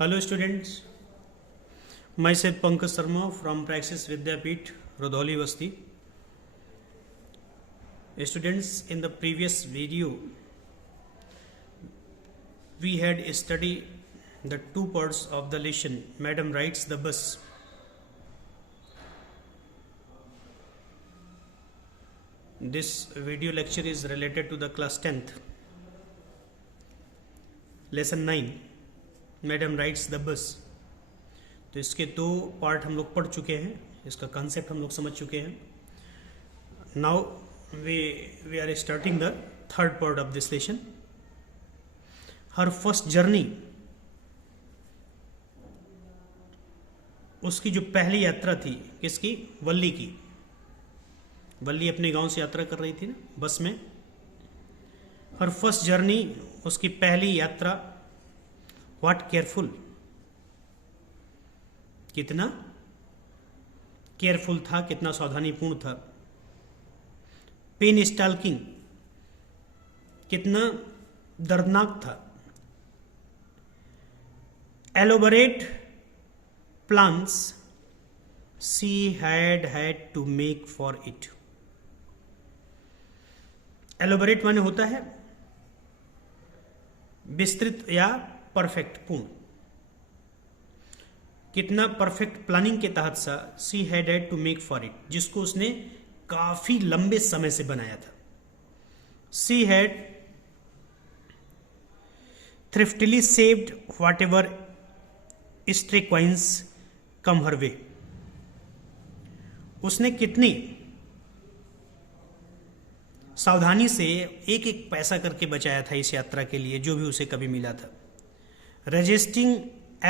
Hello students, myself Pankaj Sharma from Praxis Vidyapeeth, Rodoli Vasti. Students, in the previous video, we had studied the two parts of the lesson, Madam Rides the Bus. This video lecture is related to the class 10th, lesson 9, madam rides the bus. तो इसके दो part हम लोग पढ़ चुके हैं, इसका concept हम लोग समझ चुके हैं। Now we are starting the third part of this lesson. हर फर्स्ट जर्नी, उसकी जो पहली यात्रा थी, किसकी? वल्ली की। वल्ली अपने गांव से यात्रा कर रही थी ना बस में। हर फर्स्ट जर्नी, उसकी पहली यात्रा। व्हाट केयरफुल, कितना केयरफुल था, कितना सावधानीपूर्ण था। पेन स्टॉकिंग, कितना दर्दनाक था। Elaborate plans she had to make for it. Elaborate माने होता है विस्तृत या परफेक्ट, पूर्ण। कितना परफेक्ट प्लानिंग के तहत सा she had to make for it, जिसको उसने काफी लंबे समय से बनाया था। She had thriftily saved whatever stray coins come her way. उसने कितनी सावधानी से एक एक पैसा करके बचाया था इस यात्रा के लिए, जो भी उसे कभी मिला था। resisting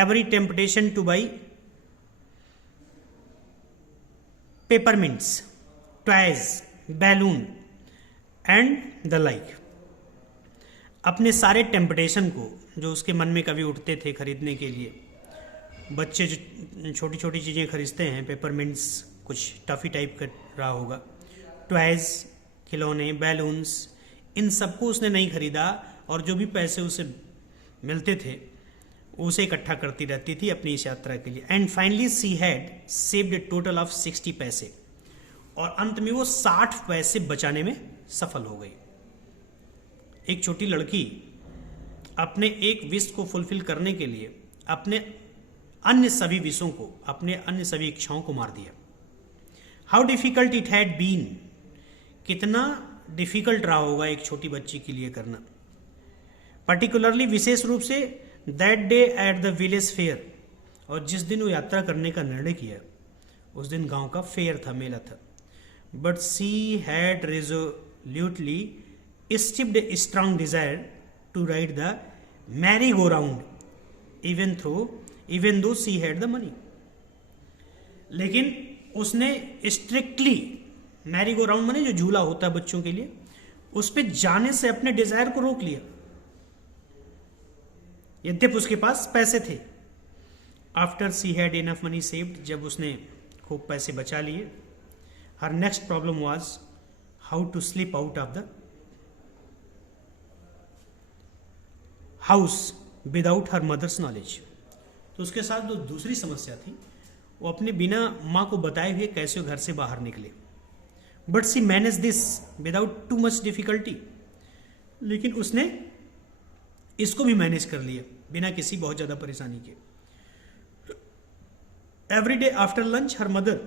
every temptation to buy peppermints, toys, balloon and the like। अपने सारे टेम्पटेशन को जो उसके मन में कभी उठते थे खरीदने के लिए, बच्चे जो छोटी छोटी चीज़ें खरीदते हैं, पेपरमिंट्स कुछ टफ़ी टाइप का रहा होगा, टॉयज खिलौने, बैलून्स, इन सबको उसने नहीं खरीदा। और जो भी पैसे उसे मिलते थे उसे इकट्ठा करती रहती थी अपनी इस यात्रा के लिए। And finally she had saved A total of 60 पैसे। और अंत में वो 60 पैसे बचाने में सफल हो गई। एक छोटी लड़की अपने एक विश को फुलफिल करने के लिए अपने अन्य सभी विशों को, अपने अन्य सभी इच्छाओं को मार दिया। How difficult it had been, कितना डिफिकल्ट रहा होगा एक छोटी बच्ची के लिए करना। पर्टिकुलरली, विशेष रूप say that day at the village fair. और जिस दिन वो यात्रा करने का निर्णय किया उस दिन गांव का फेयर था, मेला था। But she had resolutely stepped a strong desire to ride the merry go round even though she had the money. लेकिन उसने स्ट्रिक्टली मैरी गो राउंड माने जो झूला होता है बच्चों के लिए, उस पर जाने से अपने डिजायर को रोक लिया, यद्यप उसके पास पैसे थे। After she had enough money saved, जब उसने खूब पैसे बचा लिए, her next problem was how to slip out of the house without her mother's knowledge. तो उसके साथ जो दूसरी समस्या थी, वो अपने बिना माँ को बताए हुए कैसे घर से बाहर निकले। But she manage this without too much difficulty. लेकिन उसने इसको भी मैनेज कर लिया बिना किसी बहुत ज्यादा परेशानी के। Every day after lunch her mother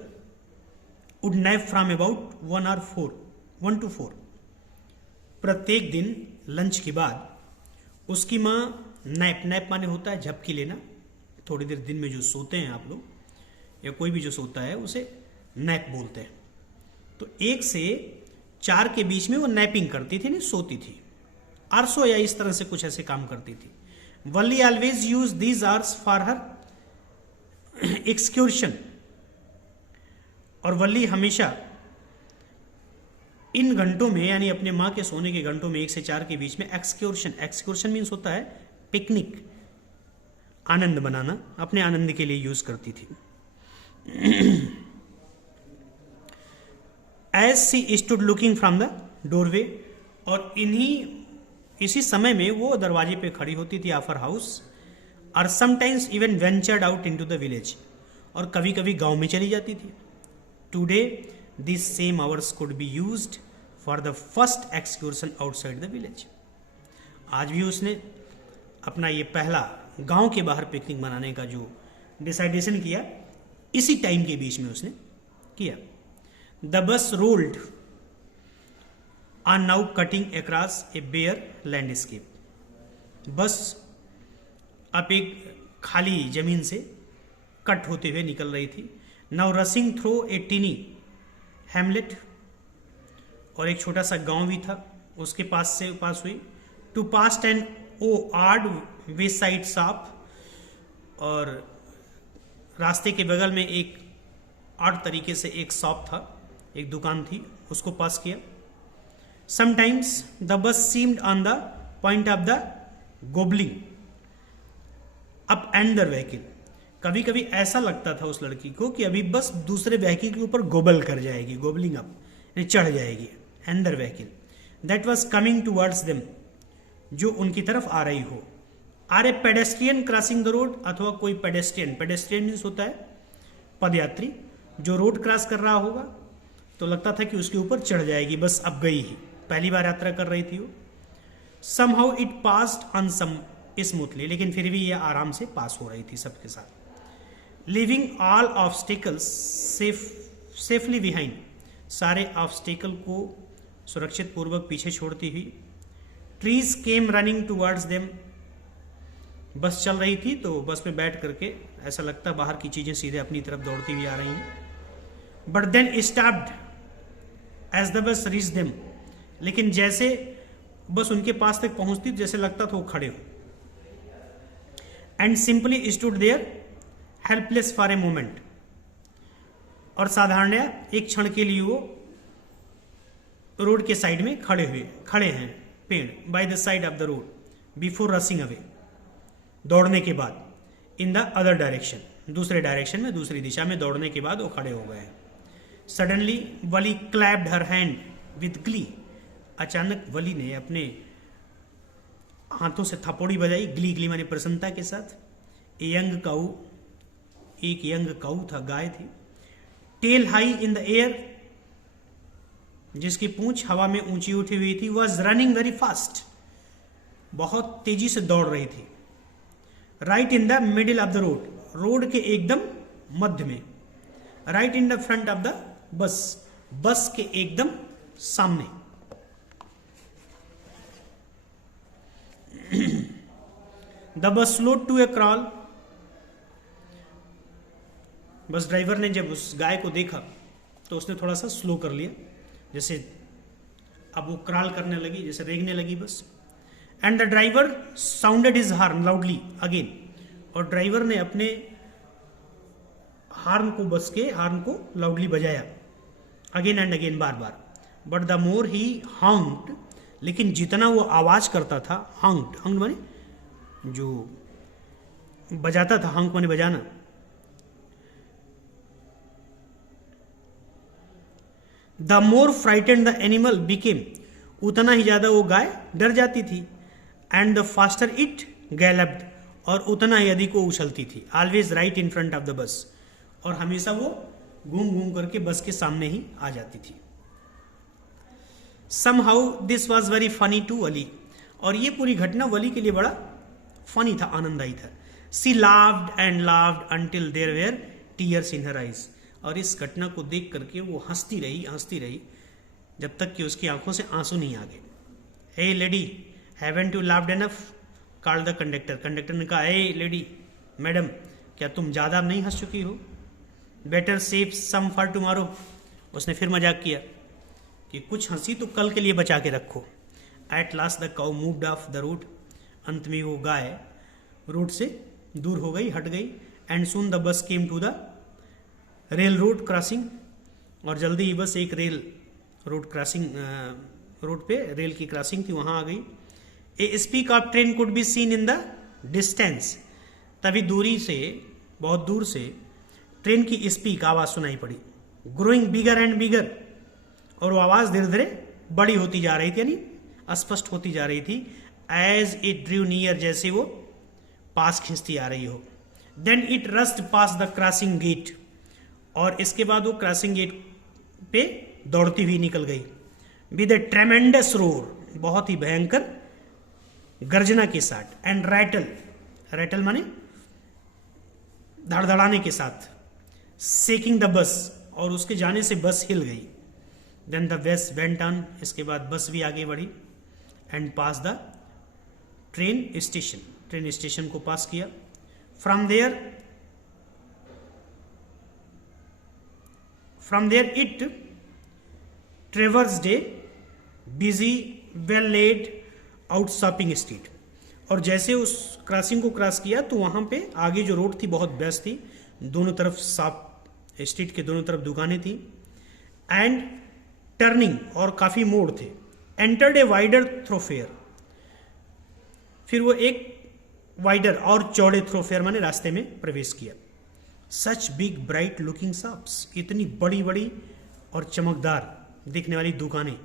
would nap from about 1 to 4। प्रत्येक दिन लंच के बाद उसकी माँ नैप माने होता है झपकी लेना, थोड़ी देर दिन में जो सोते हैं आप लोग या कोई भी जो सोता है उसे नैप बोलते हैं। तो 1 से 4 के बीच में वो नैपिंग करती थी, नहीं सोती थी, आरसो या इस तरह से कुछ ऐसे काम करती थी। Valli always use these hours for her excursion. और वल्ली हमेशा इन घंटों में, यानी अपने माँ के सोने के घंटों में 1 से 4 के बीच में एक्सक्यूर्शन मीन्स होता है पिकनिक, आनंद बनाना, अपने आनंद के लिए यूज करती थी। As she stood looking from the doorway, और इसी समय में वो दरवाजे पे खड़ी होती थी ऑफर हाउस, और sometimes even ventured out into the village, और कभी कभी गांव में चली जाती थी। Today this same hours could be used for the first excursion outside the village. आज भी उसने अपना ये पहला गांव के बाहर पिकनिक मनाने का जो डिसाइडेशन किया, इसी टाइम के बीच में उसने किया। The bus rolled are now cutting across a bare landscape. Bus अब एक खाली जमीन से कट होते हुए निकल रही थी। Now rushing through a tiny hamlet, और एक छोटा सा गांव भी था उसके पास हुई। To passed an old wayside shop, और रास्ते के बगल में एक आर्ड तरीके से एक शॉप था, एक दुकान थी, उसको पास किया। Sometimes the bus seemed on the point of the gobbling up and the vehicle. कभी कभी ऐसा लगता था उस लड़की को कि अभी बस दूसरे व्हीकल के ऊपर गोबल कर जाएगी, गोबलिंग अप यानी चढ़ जाएगी, and the vehicle that was coming towards them, जो उनकी तरफ आ रही हो। Or a pedestrian crossing the road, अथवा कोई पेडेस्ट्रियन, पेडेस्ट्रियन मीन्स होता है पदयात्री, जो रोड क्रॉस कर रहा होगा, तो लगता था कि उसके ऊपर चढ़ जाएगी, बस अब गई ही, पहली बार यात्रा कर रही थी वो। Somehow it passed on some smoothly, लेकिन फिर भी यह आराम से पास हो रही थी सबके साथ। Living all obstacles safely behind, सारे ऑब्स्टिकल को सुरक्षित पूर्वक पीछे छोड़ती हुई। Trees came running towards them, बस चल रही थी तो बस में बैठ करके ऐसा लगता बाहर की चीजें सीधे अपनी तरफ दौड़ती हुई आ रही हैं। But then stopped as the bus reach them, लेकिन जैसे बस उनके पास तक पहुंचती जैसे लगता था वो खड़े हो। And simply stood there helpless for a moment, और साधारणतया एक क्षण के लिए वो रोड के साइड में खड़े हैं पेड़, by the side of the road before रसिंग away, दौड़ने के बाद, इन द अदर डायरेक्शन, दूसरे डायरेक्शन में, दूसरी दिशा में दौड़ने के बाद वो खड़े हो गए। Suddenly Wali clapped her hand with Glee, अचानक वली ने अपने हाथों से थपोड़ी बजाई, ग्ली माने प्रसन्नता के साथ। ए यंग काऊ, एक यंग काऊ था, गाय थी। Tail high in the air, जिसकी पूंछ हवा में ऊंची उठी हुई थी। वॉज रनिंग वेरी फास्ट, बहुत तेजी से दौड़ रही थी। Right in the middle of the road, road के एकदम मध्य में। Right in the front of the bus, bus के एकदम सामने। The bus slowed to a crawl, bus driver ने जब उस गाय को देखा तो उसने थोड़ा सा स्लो कर लिया, जैसे अब वो क्रॉल करने लगी, जैसे रेंगने लगी बस। And the driver sounded his horn loudly again, और ड्राइवर ने अपने हॉर्न को, बस के हॉर्न को लाउडली बजाया, अगेन एंड अगेन, बार बार। But the more he honked, लेकिन जितना वो आवाज करता था, हॉन्क्ड माने जो बजाता था, हॉन्क माने बजाना, the more frightened the animal became, उतना ही ज्यादा वो गाय डर जाती थी। एंड द फास्टर इट गैलप्ड, और उतना ही अधिक वो उछलती थी। Always right in front of the बस, और हमेशा वो घूम घूम करके बस के सामने ही आ जाती थी। Somehow this was very funny to Valli, और ये पूरी घटना वली के लिए बड़ा फनी था, आनंददायी था। She laughed and laughed until there were tears in her eyes, और इस घटना को देख करके वो हंसती रही जब तक कि उसकी आंखों से आंसू नहीं आ गए। Hey lady, haven't you laughed enough, called the conductor, conductor ने कहा, हे लेडी, मैडम, क्या तुम ज्यादा नहीं हंस चुकी हो? Better save some for tomorrow, उसने फिर मजाक किया कि कुछ हंसी तो कल के लिए बचा के रखो। At last the cow moved of the road, अंत में वो गाय रोड से दूर हो गई, हट गई। And soon the bus came to the railroad crossing, और जल्दी ही बस एक रेल रोड क्रॉसिंग, रोड पे रेल की क्रॉसिंग थी, वहां आ गई। A speck of train could be seen in the distance, तभी दूरी से, बहुत दूर से ट्रेन की स्पीक आवाज सुनाई पड़ी। ग्रोइंग बिगर एंड बिगर, और वो आवाज धीरे धीरे बड़ी होती जा रही थी, यानी स्पष्ट होती जा रही थी। एज इट ड्रू नियर, जैसे वो पास खींचती आ रही हो। Then it rushed past the crossing gate, और इसके बाद वो क्रॉसिंग गेट पे दौड़ती हुई निकल गई। विद ए ट्रेमेंडस रोर, बहुत ही भयंकर गर्जना के साथ। एंड रैटल, रैटल माने धड़धड़ाने के साथ। शेकिंग द बस, और उसके जाने से बस हिल गई। Then the bus went on, इसके बाद बस भी आगे बढ़ी। And pass the train station, train station को पास किया। From there it traversed a busy well laid out shopping street, और जैसे उस क्रॉसिंग को क्रॉस किया तो वहां पे आगे जो रोड थी बहुत व्यस्त थी, दोनों तरफ शॉप, स्ट्रीट के दोनों तरफ दुकानें थी। एंड टर्निंग, और काफी मोड़ थे। एंटर्ड ए वाइडर थ्रोफेयर, फिर वो एक वाइडर और चौड़े थ्रोफेयर माने रास्ते में प्रवेश किया। Such big bright looking shops, इतनी बड़ी बड़ी और चमकदार दिखने वाली दुकानें,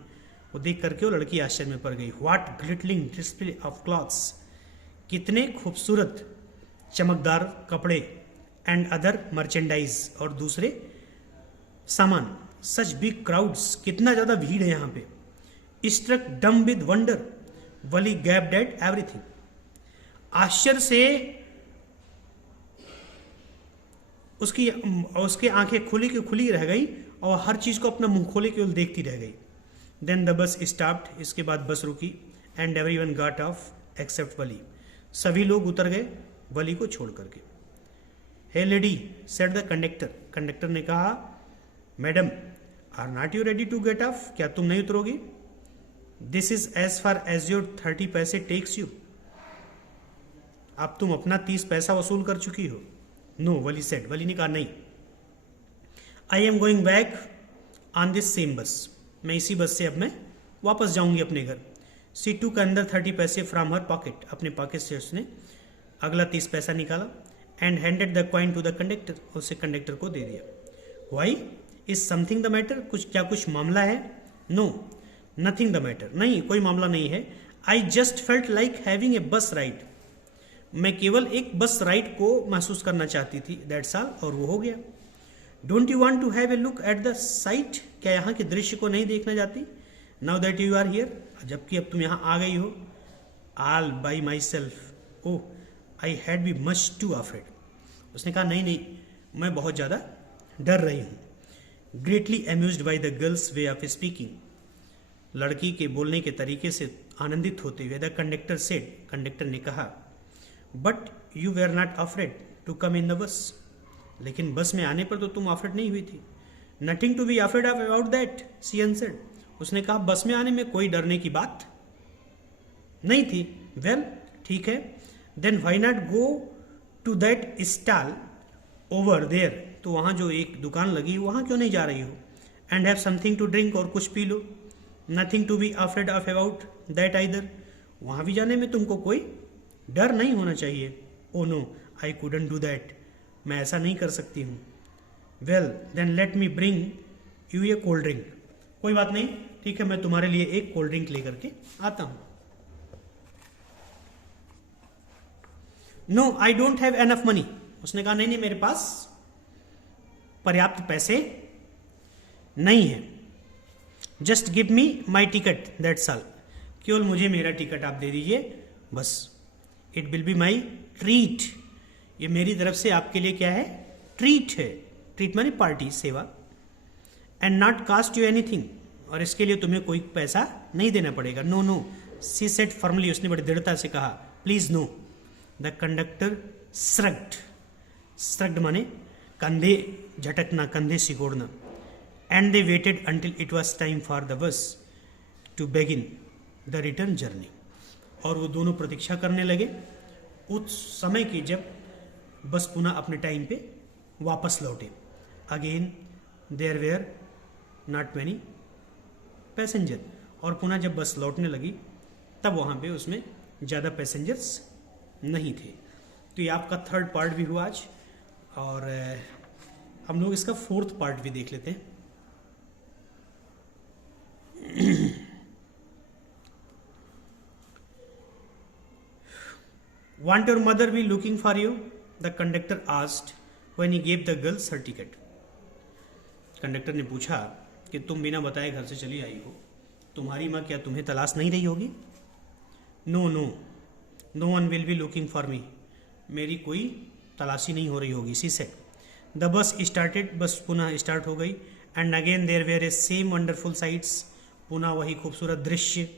वो देख करके वो लड़की आश्चर्य में पड़ गई। What glittering display of clothes, कितने खूबसूरत चमकदार कपड़े। एंड अदर मर्चेंडाइज, और दूसरे सामान। सच बिग क्राउड्स, कितना ज्यादा भीड़ है यहाँ पे। स्ट्रक डम with wonder, Wali gapped at everything, आश्चर्य से उसकी आंखें खुली की खुली रह गई, और हर चीज को अपना मुंह खोले केवल देखती रह गई। देन द बस स्टॉप्ड, इसके बाद बस रुकी। And everyone got off except Valli, सभी लोग उतर गए वली को छोड़ करके। Hey lady, said the conductor, conductor ने कहा, madam, are not you ready to get off, क्या तुम नहीं उतरोगी? This is as far as your 30 paise takes you, अब तुम अपना 30 पैसा वसूल कर चुकी हो। नो, वली सेड, वली ने कहा नहीं। I am going back on this same बस, मैं इसी बस से अब मैं वापस जाऊंगी अपने घर। सी टूक अंदर 30 पैसे फ्रॉम हर पॉकेट, अपने पॉकेट से उसने अगला 30 पैसा निकाला। And handed the coin to the conductor, उसे कंडक्टर को दे दिया। Why is something the matter, क्या कुछ मामला है? नो, नथिंग द मैटर, नहीं कोई मामला नहीं है। I just felt like having a बस राइड, मैं केवल एक बस राइड को महसूस करना चाहती थी, दैट्स ऑल, और वो हो गया। Don't you want to have a look at the site, क्या यहाँ के दृश्य को नहीं देखना चाहती? Now that you are here, जबकि अब तुम यहाँ आ गई हो। All by myself, oh I had be much too afraid, उसने कहा नहीं नहीं, मैं बहुत ज़्यादा डर रही हूँ। Greatly amused by the girls way of speaking, लड़की के बोलने के तरीके से आनंदित होते हुए द कंडक्टर सेड, कंडक्टर ने कहा, but you were not afraid to come in the bus, लेकिन बस में आने पर तो तुम अफ्रेड नहीं हुई थी। Nothing to be afraid of about that, she answered, उसने कहा बस में आने में कोई डरने की बात नहीं थी। वेल, ठीक है, then why not go to that stall over there, तो वहां जो एक दुकान लगी वहां क्यों नहीं जा रही हो? And have something to drink, और कुछ पी लो। Nothing to be afraid of about that either, वहां भी जाने में तुमको कोई डर नहीं होना चाहिए। Oh no, I couldn't do that, मैं ऐसा नहीं कर सकती हूँ। Well then let me bring you a cold drink, कोई बात नहीं, ठीक है, मैं तुम्हारे लिए एक कोल्ड ड्रिंक लेकर के आता हूं। No I don't have enough money, उसने कहा नहीं नहीं, मेरे पास पर्याप्त पैसे नहीं है। Just give me my ticket that's all, केवल मुझे मेरा टिकट आप दे दीजिए बस। It will be my treat, ये मेरी तरफ से आपके लिए क्या है? ट्रीट है। ट्रीट मानी पार्टी, सेवा। And not cost you anything, और इसके लिए तुम्हें कोई पैसा नहीं देना पड़ेगा। No no, she said firmly, उसने बड़ी दृढ़ता से कहा, please no. The conductor shrugged, shrugged माने कंधे झटकना, कंधे सिकोड़ना। And they waited until it was time for the bus to begin the return journey, और वो दोनों प्रतीक्षा करने लगे उस समय की जब बस पुनः अपने टाइम पे वापस लौटे। Again there were not many passenger, और पुनः जब बस लौटने लगी तब वहाँ पे उसमें ज़्यादा पैसेंजर्स नहीं थे। तो ये आपका थर्ड पार्ट भी हुआ आज, और हम लोग इसका फोर्थ पार्ट भी देख लेते हैं। Want your mother be looking for you? The conductor asked when he gave the girl her ticket. Conductor ने पूछा कि तुम बिना बताए घर से चली आई हो, तुम्हारी माँ क्या तुम्हें तलाश नहीं रही होगी? No no, no one will be looking for me. मेरी कोई तलाशी नहीं हो रही होगी. She said. The bus started. Bus पुनः स्टार्ट हो गई. And again there were a same wonderful sights. पुनः वही खूबसूरत दृश्य.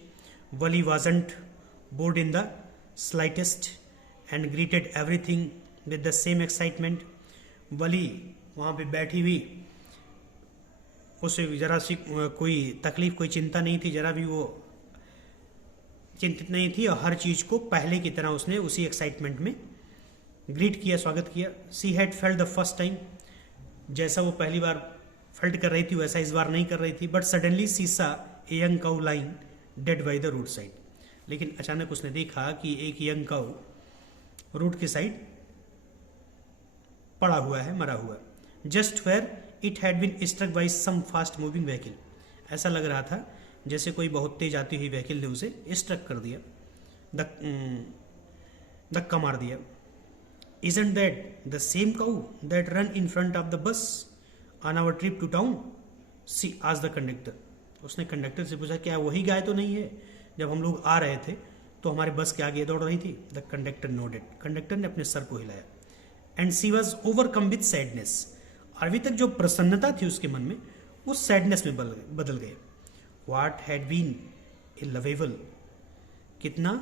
Valli wasn't bored in the slightest and greeted everything with the same excitement. Valli वहाँ पे बैठी हुई, उसे जरा सी कोई तकलीफ, कोई चिंता नहीं थी, जरा भी वो चिंतित नहीं थी, और हर चीज़ को पहले की तरह उसने उसी एक्साइटमेंट में ग्रीट किया, स्वागत किया. She had felt the first time. जैसा वो पहली बार फेल्ट कर रही थी वैसा इस बार नहीं कर रही थी. But suddenly she saw a young cow lying dead by the road side. लेकिन अचानक उसने देखा कि एक यंग काउ रोड के साइड पड़ा हुआ है, मरा हुआ. Just where it had been struck by some fast moving vehicle. ऐसा लग रहा था जैसे कोई बहुत तेज आती हुई व्हीकल ने उसे स्ट्रक कर दिया, धक्का मार दिया. Isn't that the same cow that ran in front of the bus on our trip to town? She asked the conductor. उसने कंडक्टर से पूछा क्या वही गाय तो नहीं है जब हम लोग आ रहे थे तो हमारे बस के आगे दौड़ रही थी? The conductor nodded. कंडक्टर ने अपने सर को हिलाया. And she was overcome with sadness. अभी तक जो प्रसन्नता थी उसके मन में वो सैडनेस में बदल गए. What had been a lovable. कितना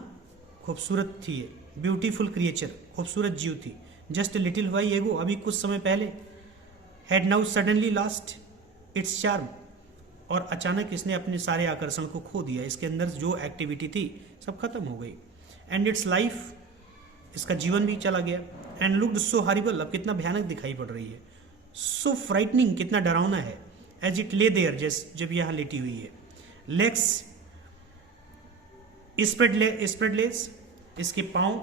खूबसूरत थी ये. Beautiful creature. खूबसूरत जीव थी. जस्ट लिटिल वाई एगो. अभी कुछ समय पहले. Had now suddenly last it's charm. और अचानक इसने अपने सारे आकर्षण को खो दिया. इसके अंदर जो एक्टिविटी थी सब खत्म हो गई. And its life. इसका जीवन भी चला गया. And looked so horrible. अब कितना भयानक दिखाई पड़ रही है. So frightening. कितना डरावना है. As it lay there. जब यहां लेटी हुई है. Legs spread legs. इसके पांव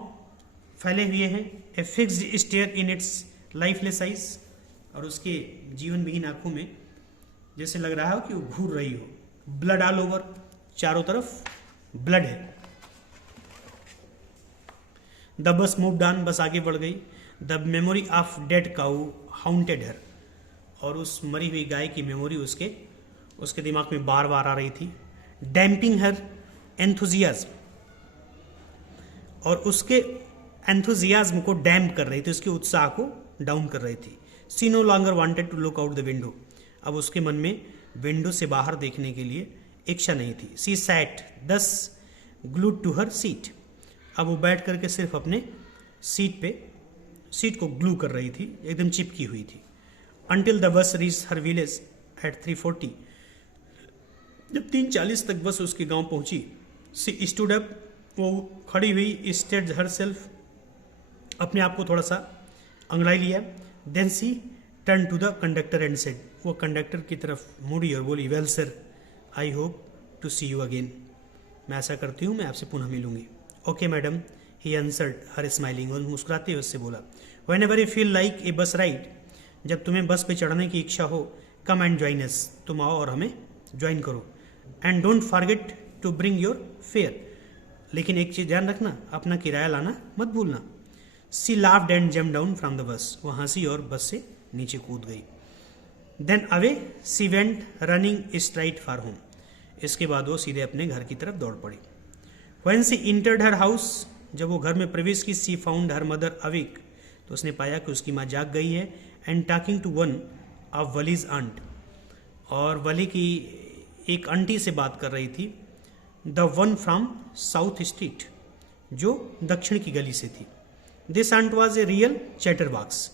फैले हुए हैं. A fixed stare in its lifeless eyes. और उसके जीवन विहीन आंखों में जैसे लग रहा हो कि वो घूर रही हो. Blood all over. चारों तरफ ब्लड है. The bus moved on. बस आगे बढ़ गई. The memory of dead cow haunted her. और उस मरी हुई गाय की मेमोरी उसके दिमाग में बार बार आ रही थी. डैम्पिंग हर एंथुजियाज्म. और उसके एंथुजियाज्म को डैम्प कर रही थी, उसके उत्साह को डाउन कर रही थी. She no longer wanted to look out the window. अब उसके मन में विंडो से बाहर देखने के लिए इच्छा नहीं थी. सी सैट दस ग्लूड टू हर सीट. अब वो बैठ करके सिर्फ अपने सीट को ग्लू कर रही थी, एकदम चिपकी हुई थी. Until the bus reach her village at 3:40. जब 3:40 तक बस उसके गांव पहुंची. She stood up. वो खड़ी हुई. Stayed herself. अपने आप को थोड़ा सा अंगड़ाई लिया. Then she turn to the conductor and said. वो कंडक्टर की तरफ मुड़ी और बोली, well sir, I hope to see you again. मैं आशा करती हूँ मैं आपसे पुनः मिलूंगी. Okay madam, he answered her smiling. और मुस्कुराते हुए उससे बोला, when ever you feel like a बस राइड. जब तुम्हें बस पे चढ़ने की इच्छा हो, कम एंड ज्वाइन अस. तुम आओ और हमें ज्वाइन करो. And don't forget to bring your fare. लेकिन एक चीज ध्यान रखना, अपना किराया लाना मत भूलना. She laughed and jump down from the bus. वो हंसी और बस से नीचे कूद गई. Then away she went running straight for home. इसके बाद वो सीधे अपने घर की तरफ दौड़ पड़ी. When she entered her house. जब वो घर में प्रवेश की, she found her mother awake. तो उसने पाया कि उसकी माँ जाग गई है. And talking to one of Valli's aunt. और वली की एक आंटी से बात कर रही थी. The one from south street. जो दक्षिण की गली से थी. This aunt was a real chatterbox.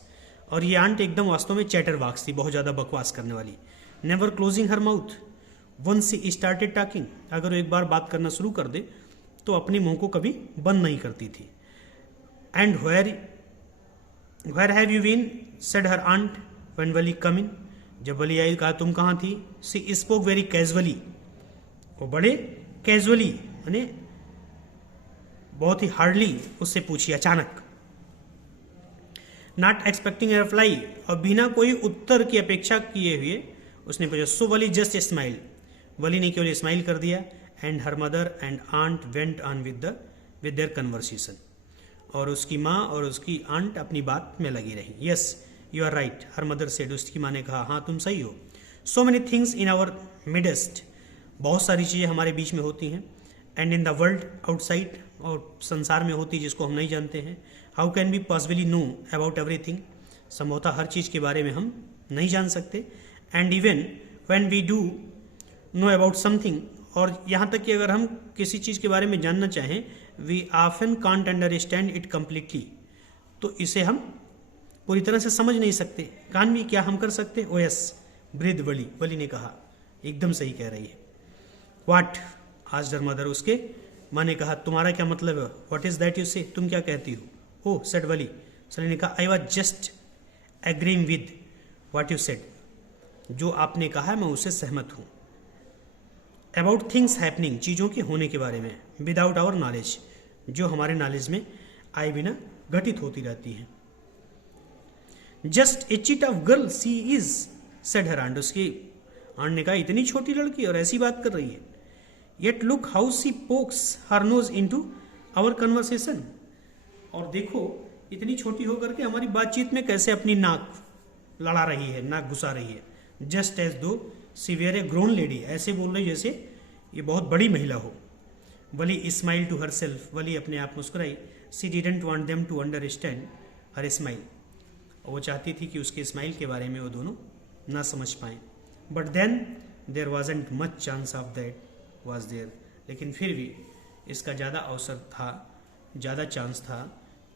और ये आंट एकदम वास्तव में चैटरबॉक्स थी, बहुत ज़्यादा बकवास करने वाली. Never closing her mouth once she started talking. अगर वो एक बार बात करना शुरू कर दे तो अपने मुंह को कभी बंद नहीं करती थी. And where have you been said her aunt when Valli come in. जब वली आई, कहा तुम कहाँ थी. She spoke very casually. वो बड़े कैजुअली यानी बहुत ही हार्डली उससे पूछी, अचानक. Not expecting a reply. और बिना कोई उत्तर की अपेक्षा किए हुए उसने पूछा. सो वली जस्ट स्माइल. वली ने केवल स्माइल कर दिया. And her mother and aunt went on with their conversation. और उसकी माँ और उसकी आंट अपनी बात में लगी रही। Yes you are right, her mother said, उसकी माँ ने कहा हाँ तुम सही हो। So many things in our midst, बहुत सारी चीज़ें हमारे बीच में होती हैं। And in the world outside, और संसार में होती जिसको हम नहीं जानते हैं। How can be possibly know about everything, संभवतः हर चीज़ के बारे में हम नहीं जान सकते। And even when we do know about something, और यहाँ तक कि अगर हम किसी चीज़ के बारे में जानना चाहें, we often can't understand it completely, तो इसे हम पूरी तरह से समझ नहीं सकते। कान भी क्या हम कर सकते? ओ यस, ब्रिद वली, वली ने कहा, एकदम सही कह रही है। व्हाट आज दर मदर, उसके माँ ने कहा तुम्हारा क्या मतलब है? व्हाट इज दैट यू से, तुम क्या कहती हो? ओ सेड वली, सली ने कहा I was just agreeing with what you said, जो आपने कहा मैं उससे सहमत हूँ। अबाउट थिंग्स हैपनिंग, चीज़ों के होने के बारे में। विदाउट आवर नॉलेज, जो हमारे नॉलेज में आए बिना घटित होती रहती हैं। Just a chit of girl she is, said her aunt, उसकी आंट ने कहा इतनी छोटी लड़की और ऐसी बात कर रही है। Yet look how she pokes her nose into our conversation, और देखो इतनी छोटी होकर के हमारी बातचीत में कैसे अपनी नाक लड़ा रही है, नाक घुसा रही है। Just as though she were a grown lady, ऐसे बोल रही जैसे ये बहुत बड़ी महिला हो। Valli smile to herself, Valli अपने आप मुस्कुराई। She didn't want them to understand her smile, वो चाहती थी कि उसके स्माइल के बारे में वो दोनों ना समझ पाएं। But then there wasn't much chance of that was there, लेकिन फिर भी इसका ज़्यादा अवसर था, ज़्यादा चांस था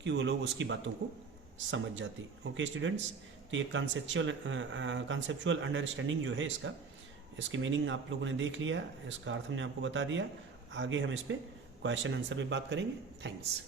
कि वो लोग उसकी बातों को समझ जाते। ओके स्टूडेंट्स, तो ये कॉन्सेप्चुअल अंडरस्टैंडिंग जो है इसकी मीनिंग आप लोगों ने देख लिया, इसका अर्थ हमने आपको बता दिया। आगे हम इस पर क्वेश्चन आंसर पे बात करेंगे। थैंक्स।